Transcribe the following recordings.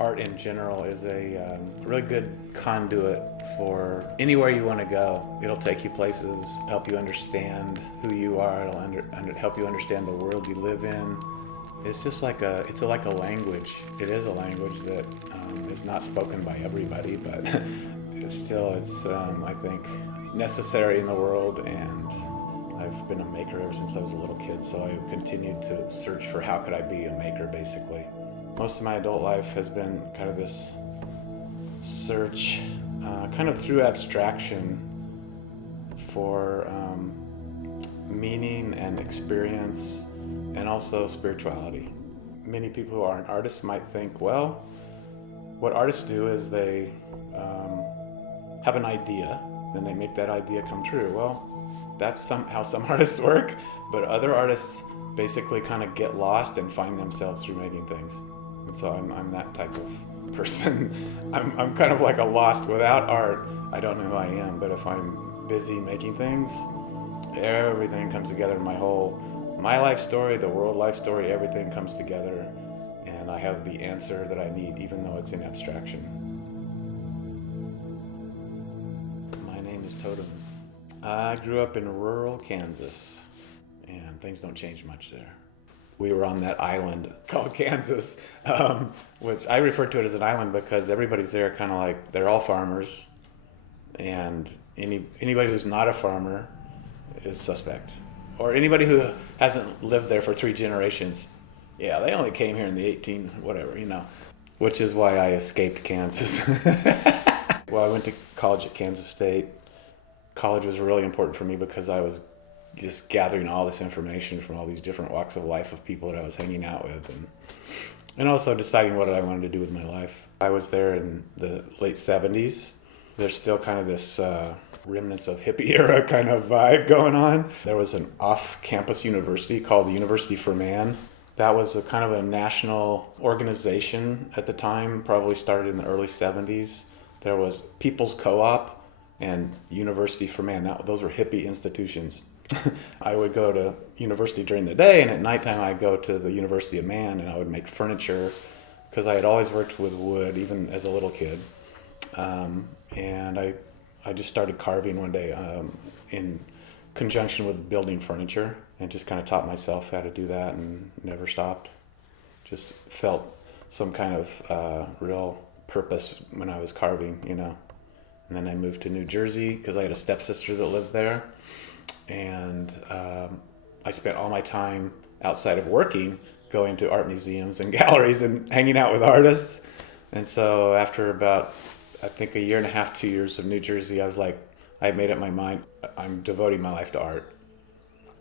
art in general is a really good conduit for anywhere you want to go. It'll take you places, help you understand who you are. It'll help you understand the world you live in. It's just like like a language. It is a language that is not spoken by everybody, but it's I think necessary in the world. And I've been a maker ever since I was a little kid, so I continued to search for how could I be a maker, basically. Most of my adult life has been kind of this search, kind of through abstraction, for meaning and experience, and also spirituality. Many people who aren't artists might think, well, what artists do is they have an idea, then they make that idea come true. Well, that's how some artists work, but other artists basically kind of get lost and find themselves through making things. And so I'm that type of person. I'm kind of like a lost. Without art, I don't know who I am, but if I'm busy making things, everything comes together. My life story, the world life story, everything comes together, and I have the answer that I need, even though it's in abstraction. My name is Totem. I grew up in rural Kansas, and things don't change much there. We were on that island called Kansas, which I refer to it as an island because everybody's there kind of like, they're all farmers, and anybody who's not a farmer is suspect. Or anybody who hasn't lived there for 3 generations, yeah, they only came here in the 18 whatever, which is why I escaped Kansas. Well, I went to college at Kansas State. College was really important for me because I was just gathering all this information from all these different walks of life of people that I was hanging out with, and also deciding what I wanted to do with my life. I was there in the late 70s. There's still kind of this remnants of hippie era kind of vibe going on. There was an off-campus university called the University for Man. That was a kind of a national organization at the time, probably started in the early 70s. There was People's Co-op and University for Man. Those were hippie institutions. I would go to university during the day, and at nighttime I'd go to the University of Man, and I would make furniture because I had always worked with wood, even as a little kid. And I just started carving one day in conjunction with building furniture, and just kind of taught myself how to do that and never stopped. Just felt some kind of real purpose when I was carving, And then I moved to New Jersey because I had a stepsister that lived there. And I spent all my time outside of working going to art museums and galleries and hanging out with artists. And so after about, I think, 1.5 2 years of New Jersey, I was like, I had made up my mind, I'm devoting my life to art.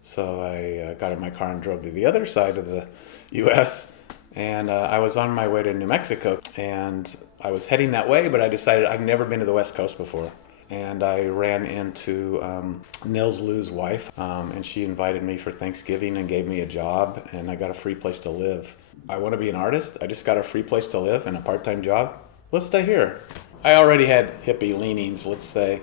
So I got in my car and drove to the other side of the U.S. And I was on my way to New Mexico, and I was heading that way, but I decided I've never been to the West Coast before. And I ran into Nils Lou's wife, and she invited me for Thanksgiving and gave me a job, and I got a free place to live. I want to be an artist. I just got a free place to live and a part-time job. Let's stay here. I already had hippie leanings, let's say,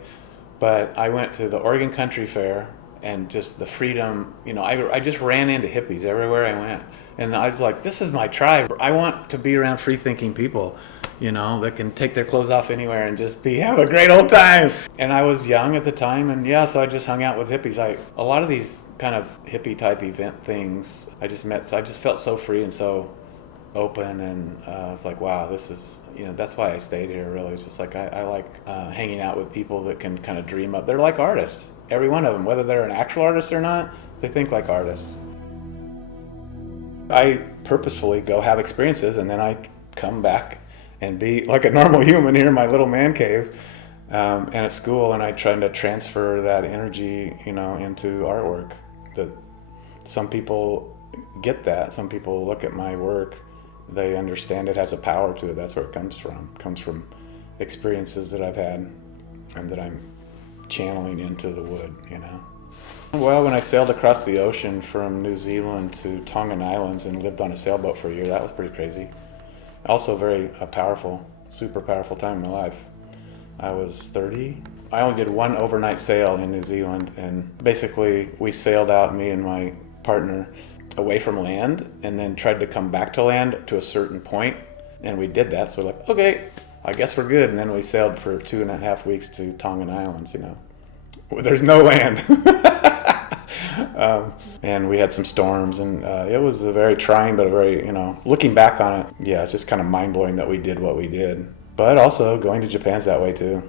but I went to the Oregon Country Fair, and just the freedom, I just ran into hippies everywhere I went. And I was like, this is my tribe. I want to be around free-thinking people, that can take their clothes off anywhere and just have a great old time. And I was young at the time, and so I just hung out with hippies. A lot of these kind of hippie-type event things I just met, so I just felt so free and so open, and I was like, wow, this is, that's why I stayed here, really. It's just like, I like hanging out with people that can kind of dream up. They're like artists, every one of them, whether they're an actual artist or not, they think like artists. I purposefully go have experiences, and then I come back and be like a normal human here in my little man cave, and at school, and I try to transfer that energy, into artwork. That some people get that. Some people look at my work, they understand it has a power to it. That's where it comes from. It comes from experiences that I've had and that I'm channeling into the wood, Well, when I sailed across the ocean from New Zealand to Tongan Islands and lived on a sailboat for a year, that was pretty crazy. Also very powerful, super powerful time in my life. I was 30. I only did one overnight sail in New Zealand, and basically we sailed out, me and my partner, away from land, and then tried to come back to land to a certain point, And we did that, so we're like, okay, I guess we're good. And then we sailed for 2.5 weeks to Tongan Islands, There's no land. And we had some storms, and it was a very trying, but a very, looking back on it, yeah, it's just kind of mind-blowing that we did what we did. But also, going to Japan's that way too.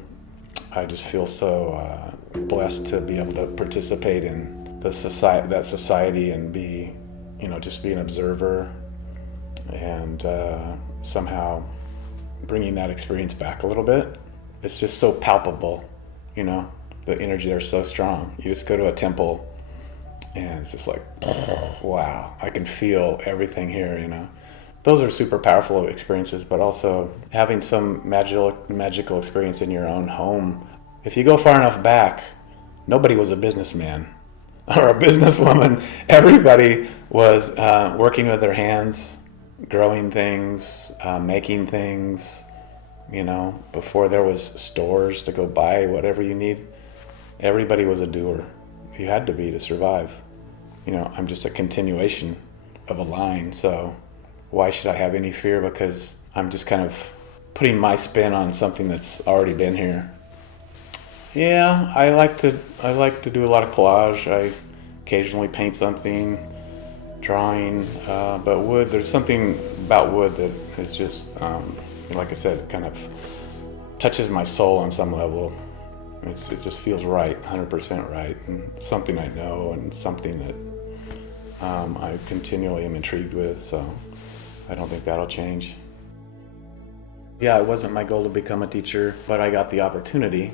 I just feel so blessed to be able to participate in that society and be, just be an observer, and somehow bringing that experience back a little bit. It's just so palpable, the energy there is so strong. You just go to a temple and it's just like, wow, I can feel everything here, Those are super powerful experiences, but also having some magical experience in your own home. If you go far enough back, nobody was a businessman or a businesswoman. Everybody was working with their hands, growing things, making things, before there was stores to go buy whatever you need. Everybody was a doer. You had to be to survive. I'm just a continuation of a line, so why should I have any fear? Because I'm just kind of putting my spin on something that's already been here. Yeah, I like to do a lot of collage. I occasionally paint something, drawing, but wood, there's something about wood that is just, like I said, it kind of touches my soul on some level. It just feels right, 100% right, and something I know, and something that I continually am intrigued with, so I don't think that'll change. Yeah, it wasn't my goal to become a teacher, but I got the opportunity.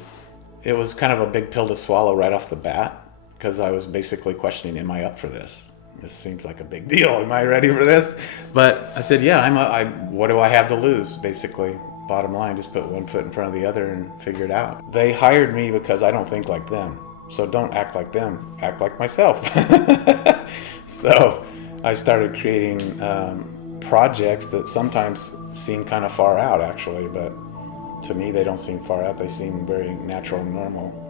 It was kind of a big pill to swallow right off the bat, because I was basically questioning, am I up for this? This seems like a big deal. Am I ready for this? But I said, yeah, what do I have to lose, basically? Bottom line, just put one foot in front of the other and figure it out. They hired me because I don't think like them. So don't act like them, act like myself. So I started creating projects that sometimes seem kind of far out, actually, but to me they don't seem far out. They seem very natural and normal.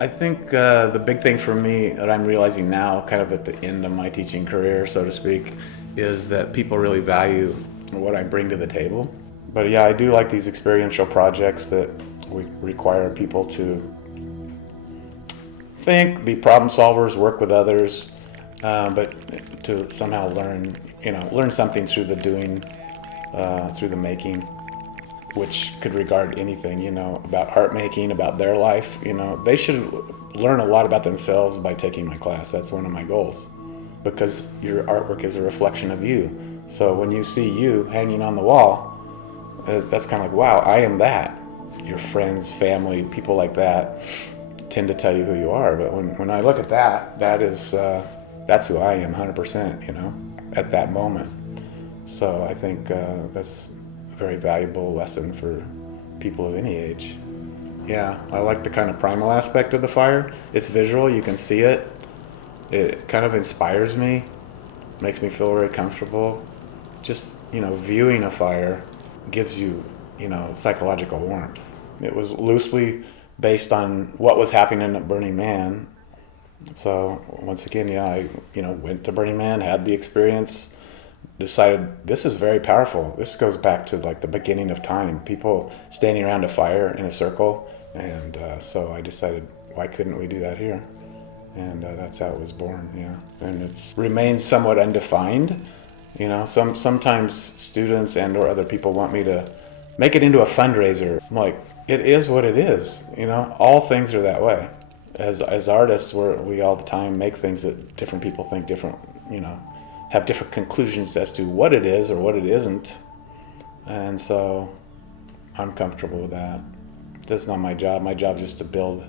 I think the big thing for me that I'm realizing now, kind of at the end of my teaching career, so to speak, is that people really value what I bring to the table. But yeah, I do like these experiential projects that require people to think, be problem solvers, work with others, but to somehow learn something through the doing, through the making, which could regard anything, about art making, about their life. They should learn a lot about themselves by taking my class. That's one of my goals, because your artwork is a reflection of you. So when you see you hanging on the wall, that's kind of like, wow, I am that. Your friends, family, people like that tend to tell you who you are. But when I look at that's who I am 100%, at that moment. So I think that's a very valuable lesson for people of any age. Yeah, I like the kind of primal aspect of the fire. It's visual, you can see it. It kind of inspires me, makes me feel very comfortable. Just, viewing a fire gives you, psychological warmth. It was loosely based on what was happening at Burning Man. So once again, I went to Burning Man, had the experience, decided this is very powerful. This goes back to like the beginning of time, people standing around a fire in a circle. And so I decided, why couldn't we do that here? And that's how it was born, yeah. And it remains somewhat undefined. Sometimes students and or other people want me to make it into a fundraiser. I'm like, it is what it is. All things are that way. As artists, we all the time make things that different people think different, have different conclusions as to what it is or what it isn't. And so I'm comfortable with that. That's not my job. My job is just to build.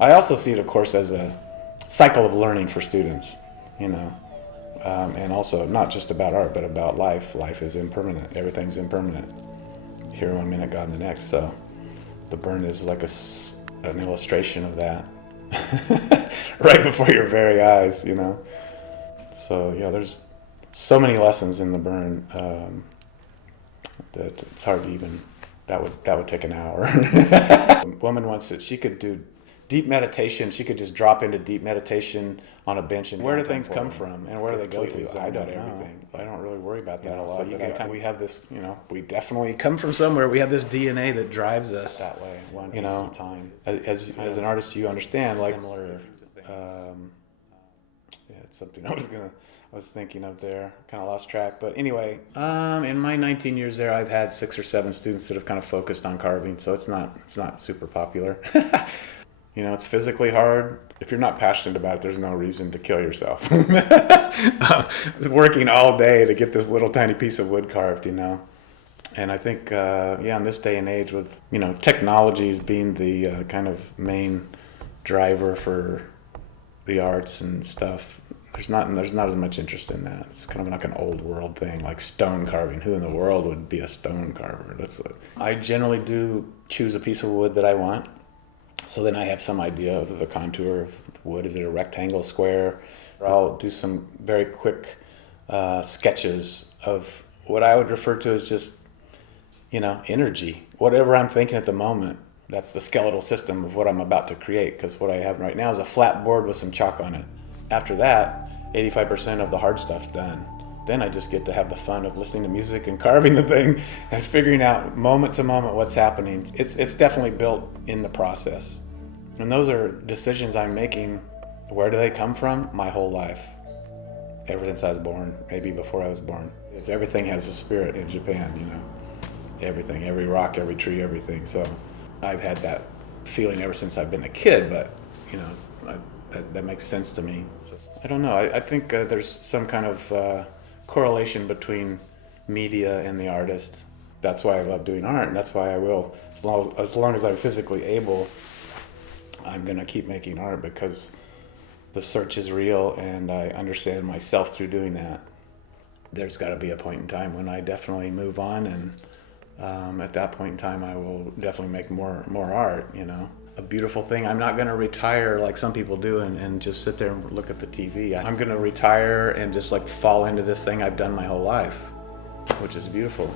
I also see it, of course, as a cycle of learning for students, and also not just about art, but about life. Life is impermanent. Everything's impermanent. Here one minute, gone the next. So the burn is like an illustration of that. Right before your very eyes, So there's so many lessons in the burn that it's hard to even. That would take an hour. A woman once said she could do deep meditation. She could just drop into deep meditation on a bench. And where do things come from, and where do they go to? I don't know. I don't really worry about that a lot. So we have this, we definitely come from somewhere. We have this DNA that drives us that way. One piece at a time. As an artist, you understand, like similar. It's something I was thinking of there. Kind of lost track, but anyway, in my 19 years there, I've had 6 or 7 students that have kind of focused on carving. So it's not super popular. It's physically hard. If you're not passionate about it, there's no reason to kill yourself. Working all day to get this little tiny piece of wood carved, And I think, in this day and age with, technologies being the kind of main driver for the arts and stuff, there's not as much interest in that. It's kind of like an old world thing, like stone carving. Who in the world would be a stone carver? I generally do choose a piece of wood that I want. So then I have some idea of the contour of wood. Is it a rectangle, square? I'll do some very quick sketches of what I would refer to as just, energy. Whatever I'm thinking at the moment, that's the skeletal system of what I'm about to create. Because what I have right now is a flat board with some chalk on it. After that, 85% of the hard stuff's done. Then I just get to have the fun of listening to music and carving the thing and figuring out moment to moment what's happening. It's definitely built in the process. And those are decisions I'm making. Where do they come from? My whole life. Ever since I was born, maybe before I was born. Everything has a spirit in Japan, Everything, every rock, every tree, everything. So I've had that feeling ever since I've been a kid, but, that makes sense to me. So, I don't know. I think there's some kind of correlation between media and the artist. That's why I love doing art, and that's why I will, as long as I'm physically able, I'm going to keep making art, because the search is real and I understand myself through doing that. There's got to be a point in time when I definitely move on, and at that point in time I will definitely make more art, A beautiful thing. I'm not going to retire like some people do and just sit there and look at the TV. I'm going to retire and just fall into this thing I've done my whole life, which is beautiful.